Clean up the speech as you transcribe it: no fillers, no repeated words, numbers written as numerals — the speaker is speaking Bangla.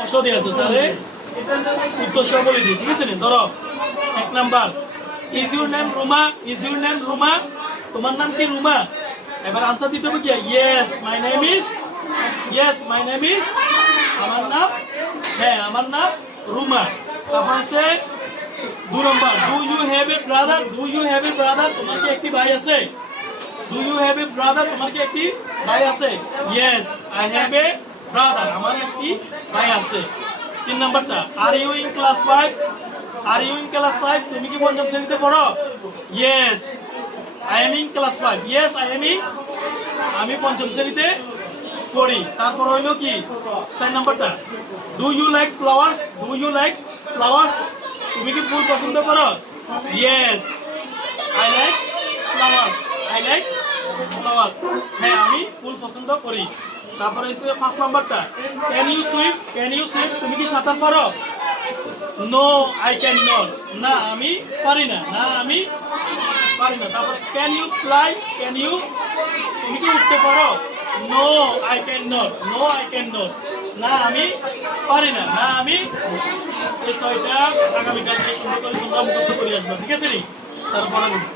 প্রশ্ন দিয়ে আছে স্যারে উত্তর সহ বলে দিই, ঠিক আছে? ধরো 1 number, is your name Ruma? Is your name Ruma? তোমার নাম কি রুমা? এবার আনসার দিতে হবে কি? Yes my name is, yes my name is, আমার নাম, হ্যাঁ আমার নাম রুমা। তারপর আছে 2 number, do you have a brother? Do you have a brother? তোমার কি একটি ভাই আছে? Do you have a brother? তোমার কি একটি ভাই আছে? Yes I have a brother, আমার একটি ভাই আছে। 3 নাম্বারটা, are you in class 5? Are you in class 5? তুমি কি পঞ্চম শ্রেণীতে পড়ো? Yes I am in class 5, yes I am in, আমি পঞ্চম শ্রেণীতে পড়ি। তারপর হইলো কি 4 নাম্বারটা, do you like flowers? Do you like flowers? তুমি কি ফুল পছন্দ করো? Yes I like flowers, I like flowers, হ্যাঁ আমি ফুল পছন্দ করি। তারপরে হচ্ছে 5 নাম্বারটা, can you swim? Can you swim? তুমি কি সাঁতার পারো? নো আই ক্যান নট, না আমি পারি না, না আমি পারি না। তারপরে can you fly? Can you, তুমি কি উঠতে পারো? No I can not, no I can not, না আমি পারি না, না আমি। এই 6টা আগামীকাল সুন্দর করে তোমরা মুখস্থ করে আসবে, ঠিক আছে নি? স্যার বলেন।